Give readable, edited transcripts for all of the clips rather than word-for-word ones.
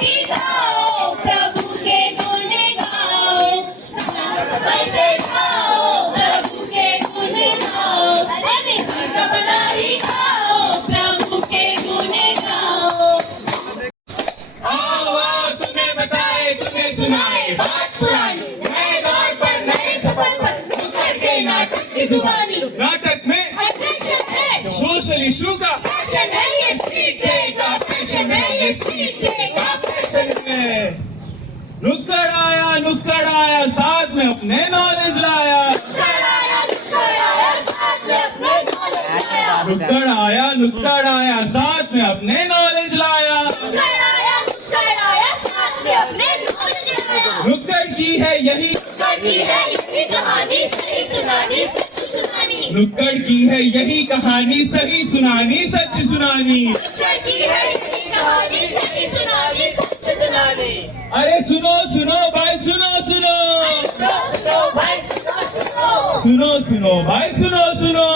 की गाओ, प्रभु के गुण गाओ, सफाई से गाओ, प्रभु के गुण गाओ, अरे सीता बनाई गाओ, प्रभु के गुण गाओ। आओ आओ तुम्हें बताए तुम्हें सुनाए बात पुरानी, नए दौर पर नए सफर पर उतर के नाटक की जुबानी। नाटक में अट्रैक्शन है, सोशल इशू का फैशन है, ये स्ट्रीट प्ले का फैशन है, ये स्ट्रीट प्ले का फैशन है। नुक्कड़ आया साथ में अपने नॉलेज लाया। नुक्कड़ आया साथ में अपने नॉलेज लाया। नुक्कड़ की है यही कहानी सही सुनानी, सच सुनानी। नुक्कड़ की है यही कहानी सही सुनानी सच सुनानी। नुक्कड़ की है यही कहानी सही सुनानी, सच सुनानी। अरे सुनो सुनो भाई सुनो सुनो, सुनो भाई सुनो सुनो, सुनो सुनो भाई सुनो सुनो,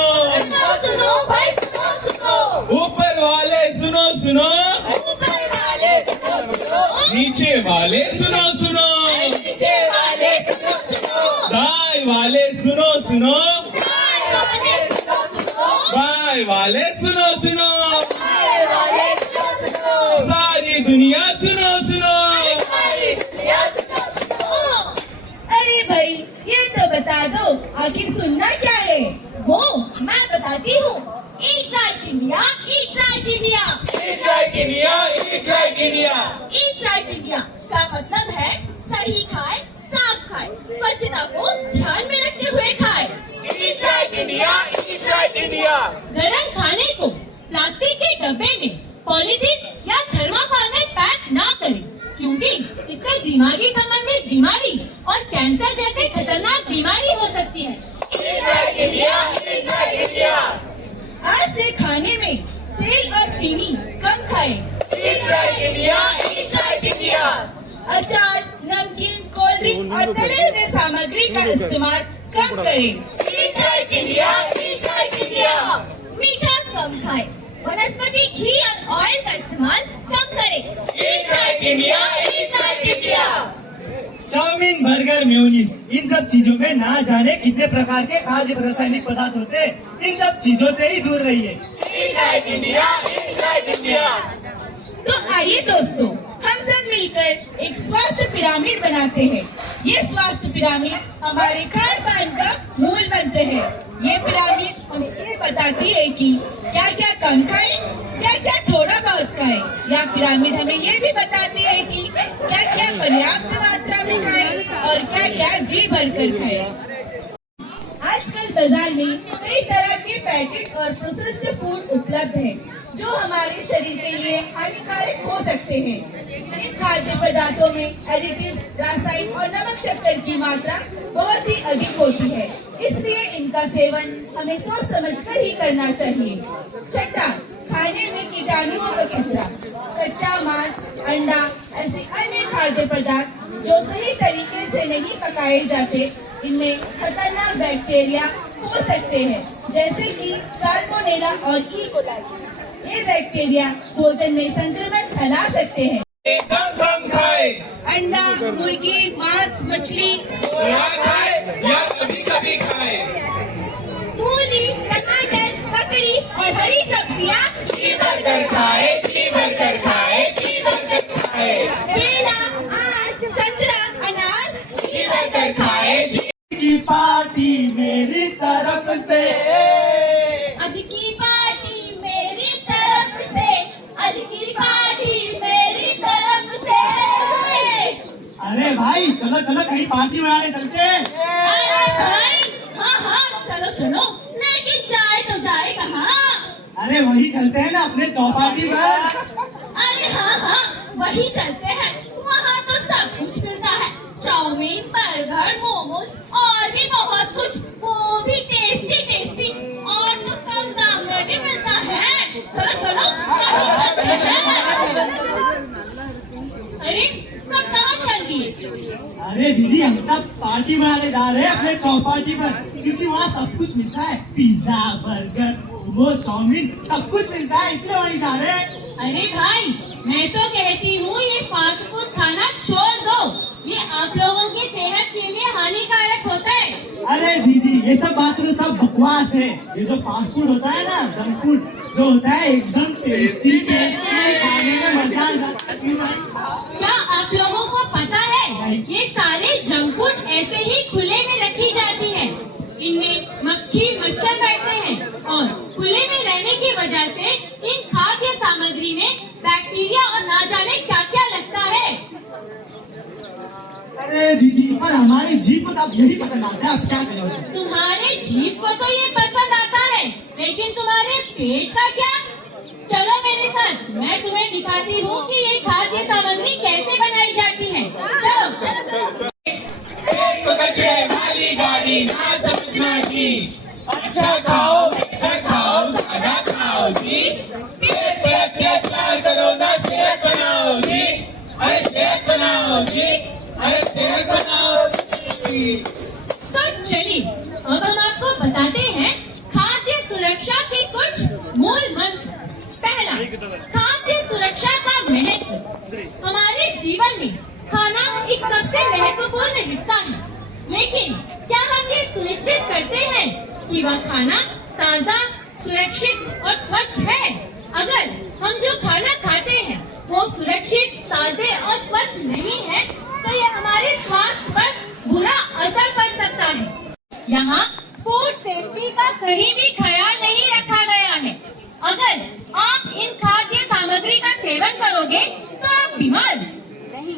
सुनो भाई सुनो सुनो। ऊपर वाले सुनो सुनो, ऊपर वाले सुनो सुनो, नीचे वाले सुनो सुनो, नीचे वाले सुनो सुनो, दाएं वाले सुनो सुनो, दाएं वाले सुनो सुनो, बाएं वाले सुनो सुनो, बाएं वाले सुनो सुनो, सारी दुनिया सुनो सुनो। सारी दुनिया सुनो सुनो। अरे भाई ये तो बता दो आखिर सुनना क्या है? वो मैं बताती हूँ, eat right India, eat right India. Eat right India, eat right India। Eat right India का मतलब है सही खाए, साफ खाए, स्वच्छता को ध्यान में रखते हुए खाए। Eat right India, eat right India। गरम खाने को प्लास्टिक के डब्बे में, पॉलीथीन या थर्माकोल में पैक ना करें, क्योंकि इससे दिमागी संबंधित बीमारी और कैंसर जैसे खतरनाक बीमारी हो सकती है। Eat right India, eat right India। आज से खाने में तेल और चीनी कम खाएं। Eat right India, eat right India। अचार, नमकीन, कोल्ड ड्रिंक और तले हुए सामग्री का इस्तेमाल कम करें। Eat right India, eat right India। मीठा कम खाएं, वनस्पति घी और ऑयल का इस्तेमाल कम करें। Eat right India, eat right India। Chowmein, burger, mayonnaise, इन सब चीजों में ना जाने कितने प्रकार के खाद्य रासायनिक पदार्थ होते हैं। इन सब चीजों से ही दूर रहिए। Eat right India, eat right India। तो आइए दोस्तों, हम सब मिलकर एक स्वास्थ्य पिरामिड बनाते हैं। ये स्वास्थ्य पिरामिड हमारे खान पान का मूल मंत्र है। ये पिरामिड हमें ये बताती है कि क्या क्या कम खाएं, क्या क्या थोड़ा बहुत खाएं। यह पिरामिड हमें ये भी बताती है कि क्या क्या पर्याप्त मात्रा में खाएं और क्या क्या जी भर कर खाएं। आजकल बाजार में कई तरह के पैकेट और प्रोसेस्ड फूड उपलब्ध हैं, जो हमारे शरीर के लिए हानिकारक हो सकते हैं। इन खाद्य पदार्थों में एडिटिव्स, रासायन और नमक शक्कर की मात्रा बहुत ही अधिक होती है, इसलिए इनका सेवन हमें सोच समझकर ही करना चाहिए। छठा, खाने में कीटाणुओं का खतरा। कच्चा मांस, अंडा ऐसे अन्य खाद्य पदार्थ जो सही तरीके से नहीं पकाए जाते, इनमें खतरनाक बैक्टीरिया हो सकते हैं, जैसे कि साल्मोनेला और ई कोलाई। ये बैक्टीरिया भोजन में संक्रमण फैला सकते हैं। कम खाए, अंडा, मुर्गी, मांस, मछली थोड़ा खाए या कभी कभी खाए। मूली, टमाटर, ककड़ी और हरी सब्जियाँ जी भरकर खाए, जी भरकर खाए, जी भरकर खाए। केला, आम, संतरा, अनार जी भरकर खाए, जी की पार्टी मेरी तरफ से। आज की पार्टी मेरी तरफ से, आज की पार्टी मेरी तरफ से। अरे भाई चलो चलो कहीं पार्टी मनाने चलते हैं। अरे भाई, हाँ हाँ चलो चलो, लेकिन जाए तो जाए कहाँ? अरे वही चलते हैं ना अपने चौपाटी पर। अरे हाँ हाँ वही चलते हैं, वहाँ तो सब कुछ मिलता है। चाउमीन, बर्गर, मोमोज और भी बहुत कुछ, वो भी टेस्टी टेस्टी और तो कम दाम में भी मिलता है। चलो चलो वही चलते हैं। अरे सब कहाँ चल दिए? अरे दीदी हम सब पार्टी मनाने जा रहे हैं अपने चौपाटी पर, क्योंकि वहाँ सब कुछ मिलता है। पिज्जा, बर्गर, वो चाउमीन सब कुछ मिलता है, इसलिए वहीं जा रहे हैं। अरे भाई मैं तो कहती हूँ ये फास्ट हानिकारक होता है। अरे दीदी, ये सब बात तो सब बकवास है। ये जो फास्ट फूड होता है ना, जंक फूड जो होता है, एकदम टेस्टी खाने में मजा आ जाता है। क्या आप लोगों को पता है ये सारे जंक फूड ऐसे ही खुले में रखी जाती है। इनमें मक्खी मच्छर बैठते हैं और खुले में रहने की वजह से इन खाद्य सामग्री में बैक्टीरिया और ना जाने क्या क्या लगता है। अरे दीदी, पर हमारी जीभ को तो अब यही पसंद आता है। अब क्या करें? तुम्हारे जीभ को तो ये पसंद आता है, लेकिन तुम्हारे पेट का क्या? चलो मेरे साथ, मैं तुम्हें दिखाती हूँ कि ये खाद्य सामग्री कैसे बनाई जाती है। चलो। एक कचरे वाली गाड़ी ना समझना जी, अच्छा खाओ बेहतर खाओ ज्यादा खाओ जी, पेट पे अत्याचार करो ना सेहत बनाओ जी, अरे सेहत बनाओ जी, अरे सेहत बनाओ जी। तो चलिए अब हम आपको बताते हैं खाद्य सुरक्षा के कुछ मूल मंत्र। पहला, खाद्य सुरक्षा का महत्व। हमारे जीवन में खाना एक सबसे महत्वपूर्ण हिस्सा है, लेकिन क्या हम ये सुनिश्चित करते हैं कि वह खाना ताजा, सुरक्षित और स्वच्छ है? अगर हम जो खाना खाते हैं वो सुरक्षित, ताजे और स्वच्छ नहीं है, तो यह हमारे स्वास्थ्य पर बुरा असर पड़ सकता है। यहाँ फूड सेफ्टी का कहीं भी ख्याल नहीं रखा गया है। अगर आप इन खाद्य सामग्री का सेवन करोगे तो आप बीमार, नहीं,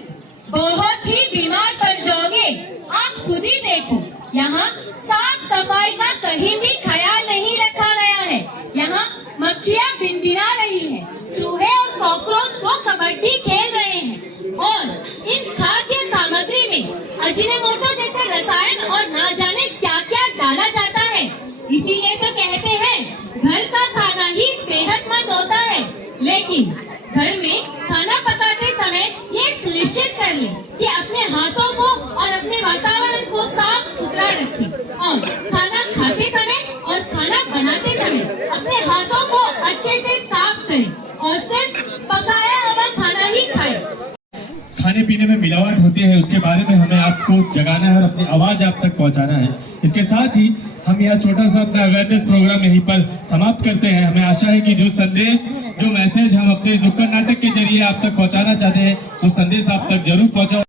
बहुत ही बीमार पड़ जाओगे। आप खुद ही देखो, यहाँ साफ सफाई का कहीं भी ख्याल नहीं रखा गया है। यहाँ मक्खियाँ भिनभिना रही है, चूहे और कॉकरोच को कबड्डी खेल रहे हैं और इन खाद्य सामग्री में अजीनोमोटो जैसे रसायन और ना जाने क्या क्या डाला जाता है। इसीलिए तो कहते हैं घर का खाना ही सेहतमंद होता है। लेकिन घर में खाना पकाते समय ये सुनिश्चित कर लें कि अपने हाथों को और अपने वातावरण को साफ सुथरा रखें और खाना खाते समय और खाना बनाते समय अपने हाथों को अच्छे से साफ करें और सिर्फ पकाया हुआ खाना ही खाएं। खाने पीने में मिलावट होती है, उसके बारे में हमें आपको जगाना है और अपनी आवाज आप तक पहुंचाना है। इसके साथ ही हम यह छोटा सा अपना अवेयरनेस प्रोग्राम यहीं पर समाप्त करते हैं। हमें आशा है कि जो संदेश, जो मैसेज हम अपने नुक्कड़ नाटक के जरिए आप तक पहुंचाना चाहते हैं, वो संदेश आप तक जरूर पहुंचा।